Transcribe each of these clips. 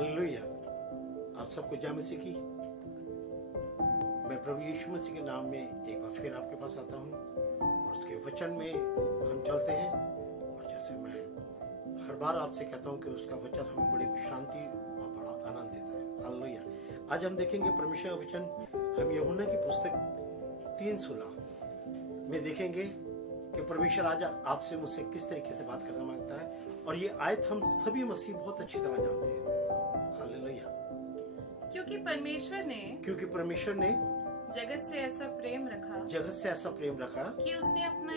Hallelujah. आप सबको जय मसीह की। मैं प्रभु यीशु मसीह के नाम में एक बार फिर आपके पास आता हूँ और उसके वचन में हम चलते हैं। और जैसे मैं हर बार आपसे कहता हूँ कि उसका वचन हमें बड़ी शांति और बड़ा आनंद देता है। हालेलुया। आज हम देखेंगे परमेश्वर का वचन। हम यूहन्ना की पुस्तक 3:16 में देखेंगे कि परमेश्वर आज आपसे मुझसे किस तरीके से बात करना मांगता है। और ये आयत हम सभी मसीह बहुत अच्छी तरह जानते हैं। हालेलुया। क्योंकि परमेश्वर ने जगत से ऐसा प्रेम रखा कि उसने अपना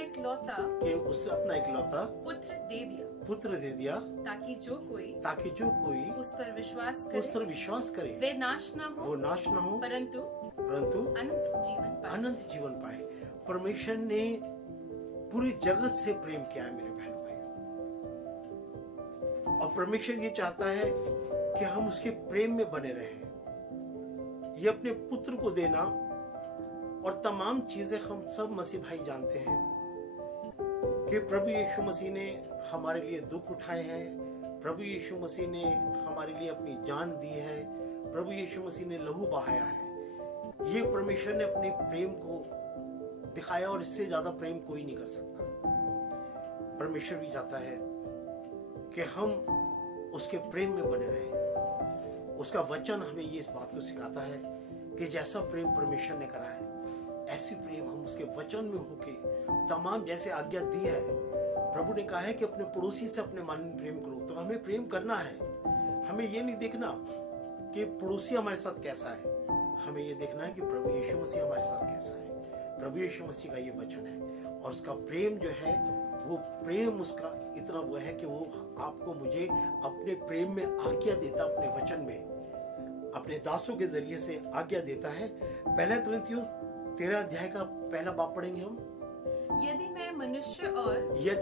इकलौता पुत्र दे दिया ताकि जो कोई उस पर विश्वास करे वे नाश न हो परंतु अनंत जीवन पाए। परमेश्वर ने पूरी जगत से प्रेम किया है मेरे बहनों भाइयों, और परमेश्वर ये चाहता है कि हम उसके प्रेम में बने रहें। ये अपने पुत्र को देना और तमाम चीजें हम सब मसीह भाई जानते हैं कि प्रभु यीशु मसीह ने हमारे लिए दुख उठाए हैं। प्रभु यीशु मसीह ने हमारे लिए अपनी जान दी है। प्रभु यीशु मसीह ने लहू बहाया है। ये परमेश्वर ने अपने प्रेम को दिखाया और इससे ज्यादा प्रेम कोई नहीं कर सकता। परमेश्वर भी चाहता है कि हम उसके प्रेम में बने रहें। उसका वचन हमें ये इस बात को सिखाता है कि जैसा प्रेम परमेश्वर ने करा है ऐसी प्रेम हम उसके वचन में होके तमाम जैसे आज्ञा दी है। प्रभु ने कहा है कि अपने पड़ोसी से अपने मन में प्रेम करो। तो हमें प्रेम करना है। हमें ये नहीं देखना कि पड़ोसी हमारे साथ कैसा है, हमें ये देखना है कि प्रभु यीशु मसीह हमारे साथ कैसा है। प्रभु यीशु मसीह का ये वचन है और उसका प्रेम जो है वो प्रेम उसका इतना वो है कि वो आपको मुझे अपने प्रेम में आज्ञा देता, अपने वचन में अपने दासों के जरिए से आज्ञा देता है। पहला कुरिन्थियों 13 अध्याय का पहला बाब पढ़ेंगे हम। यदि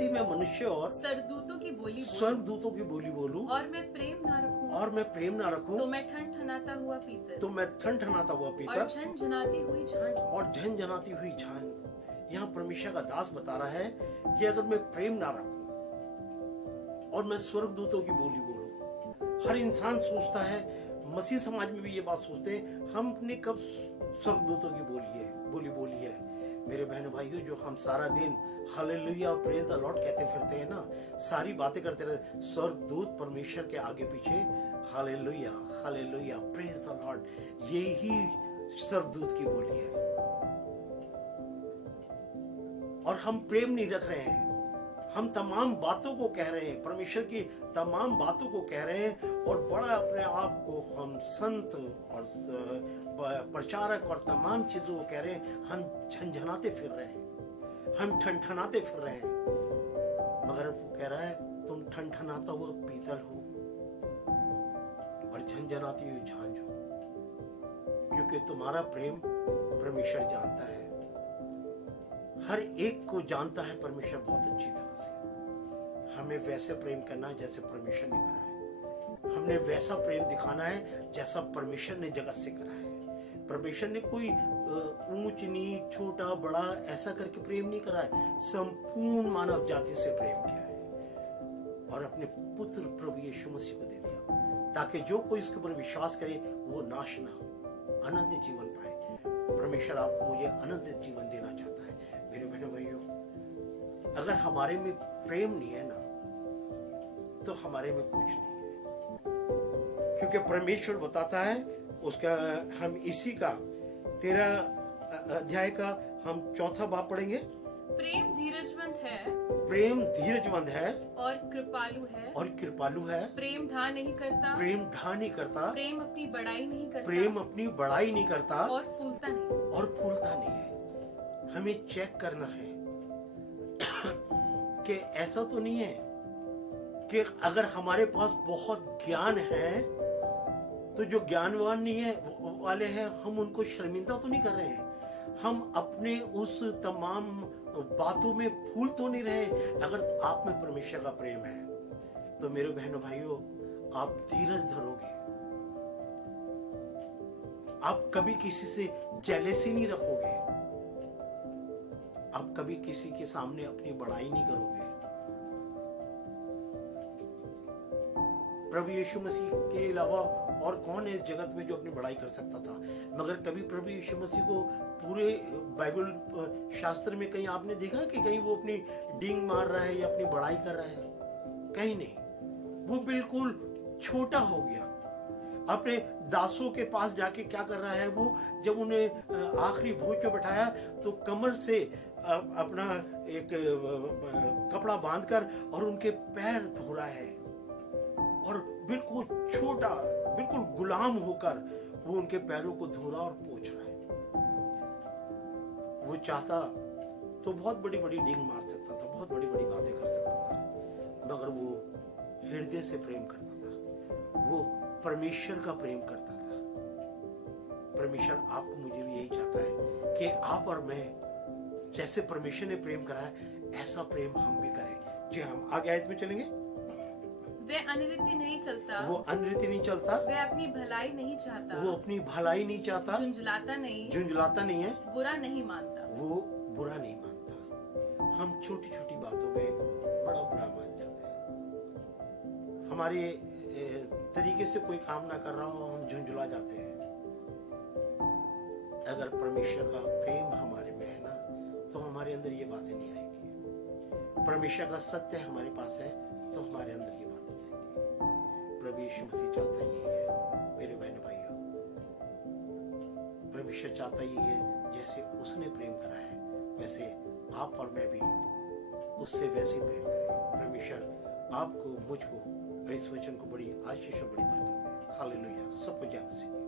मैं मनुष्य और स्वर्गदूतों की बोली बोलूं और मैं प्रेम ना रखूं तो मैं ठनठनाता हुआ पीतल और झनझनाती हुई झांझ। यहाँ परमेश्वर का दास बता रहा है कि अगर मैं प्रेम ना रखूं और मैं स्वर्गदूतों की बोली बोलूं। हर इंसान सोचता है, मसीह समाज में भी ये बात सोचते हैं, हमने कब स्वर्गदूतों की बोली है। मेरे बहनों भाइयों, जो हम सारा दिन हालेलुया और प्रेज द लॉर्ड कहते फिरते हैं ना, सारी बातें करते रहते, स्वर्गदूत परमेश्वर के आगे पीछे hallelujah hallelujah praise the Lord, यही स्वर्गदूत की बोली है। और हम प्रेम नहीं रख रहे हैं। हम तमाम बातों को कह रहे हैं, परमेश्वर की तमाम बातों को कह रहे हैं और बड़ा अपने आप को हम संत और प्रचारक और तमाम चीजों को कह रहे हैं। हम झंझनाते फिर रहे हैं, हम ठनठनाते फिर रहे हैं, मगर वो कह रहा है तुम ठनठनाता हुआ पीतल हो और झंझनाती हुई झांझ हो, क्योंकि तुम्हारा प्रेम परमेश्वर जानता है। हर एक को जानता है परमेश्वर बहुत अच्छी तरह से। हमें वैसे प्रेम करना है जैसे परमेश्वर ने करा है। हमने वैसा प्रेम दिखाना है जैसा परमेश्वर ने जगत से करा है। परमेश्वर ने कोई ऊंच नीच छोटा बड़ा ऐसा करके प्रेम नहीं करा है। संपूर्ण मानव जाति से प्रेम किया है और अपने पुत्र प्रभु यीशु मसीह को दे दिया ताकि जो कोई इसके ऊपर विश्वास करे वो नाश ना हो, अनंत जीवन पाए। परमेश्वर आपको मुझे अनंत जीवन देना चाहता है। मेरे बहनों भाइयों, अगर हमारे में प्रेम नहीं है ना तो हमारे में कुछ नहीं है, क्योंकि परमेश्वर बताता है उसका। हम इसी का 13 अध्याय का हम 4था बाब पढ़ेंगे। प्रेम धीरजवंत है और कृपालु है। प्रेम ढा नहीं करता। प्रेम अपनी बड़ाई नहीं करता और फूलता नहीं है। हमें चेक करना है कि ऐसा तो नहीं है कि अगर हमारे पास बहुत ज्ञान है तो जो ज्ञानवान नहीं है वाले हैं हम उनको शर्मिंदा तो नहीं कर रहे हैं। हम अपने उस तमाम बातों में फूल तो नहीं रहे। अगर आप में परमेश्वर का प्रेम है तो मेरे बहनों भाइयों, आप धीरज धरोगे। आप कभी किसी से जेलेसी नहीं रखोगे। आप कभी किसी के सामने अपनी बड़ाई नहीं करोगे। प्रभु यीशु मसीह के अलावा और कौन है इस जगत में जो अपनी बड़ाई कर सकता था। मगर कभी प्रभु यीशु मसीह को पूरे बाइबल शास्त्र में कहीं आपने देखा कि कहीं वो अपनी डींग मार रहा है या अपनी बड़ाई कर रहा है? कहीं नहीं। वो बिल्कुल छोटा हो गया। अपने दासों के पास जाके क्या कर रहा है वो, जब उन्हें आखिरी भोज पे बैठाया तो कमर से अपना एक कपड़ा बांधकर और उनके पैर धो रहा है, और बिल्कुल छोटा, बिल्कुल गुलाम होकर वो उनके पैरों को धो रहा और पोंछ रहा है। वो चाहता तो बहुत बड़ी बड़ी डींग मार सकता था, बहुत बड़ी बड़ी बातें कर सकता था, मगर वो हृदय से प्रेम करता था। वो परमेश्वर का प्रेम करता था। परमेश्वर आपको मुझे भी यही चाहता है कि आप और मैं जैसे परमेश्वर ने प्रेम करा है ऐसा प्रेम हम भी करें। जी हम आगे आयत में चलेंगे। वह अनरीति नहीं चलता, वो अनरीति नहीं चलता, वह अपनी भलाई नहीं चाहता, वो अपनी भलाई नहीं चाहता, झुंझलाता नहीं, झुंझलाता नहीं है, बुरा नहीं मानता, वो बुरा नहीं मानता। हम छोटी छोटी बातों में बड़ा बुरा मान जाते हैं। हमारे तरीके से कोई काम ना कर रहा हो हम झुंझुला जाते हैं। अगर परमेश्वर का प्रेम हमारे में है ना तो हमारे अंदर ये बातें नहीं आएगी। परमेश्वर का सत्य हमारे पास है तो हमारे अंदर ये बातें नहीं आएगी। प्रभु यीशु मसीह चाहता यही है मेरे बहन भाइयों। परमेश्वर चाहता यही है, जैसे उसने प्रेम करा है वैसे आप और मैं भी उससे वैसे प्रेम करें। परमेश्वर आपको, मुझको और इस वचन को बड़ी आशीष और बड़ी बरकत दे। हालेलुया। सबको जय मसीह।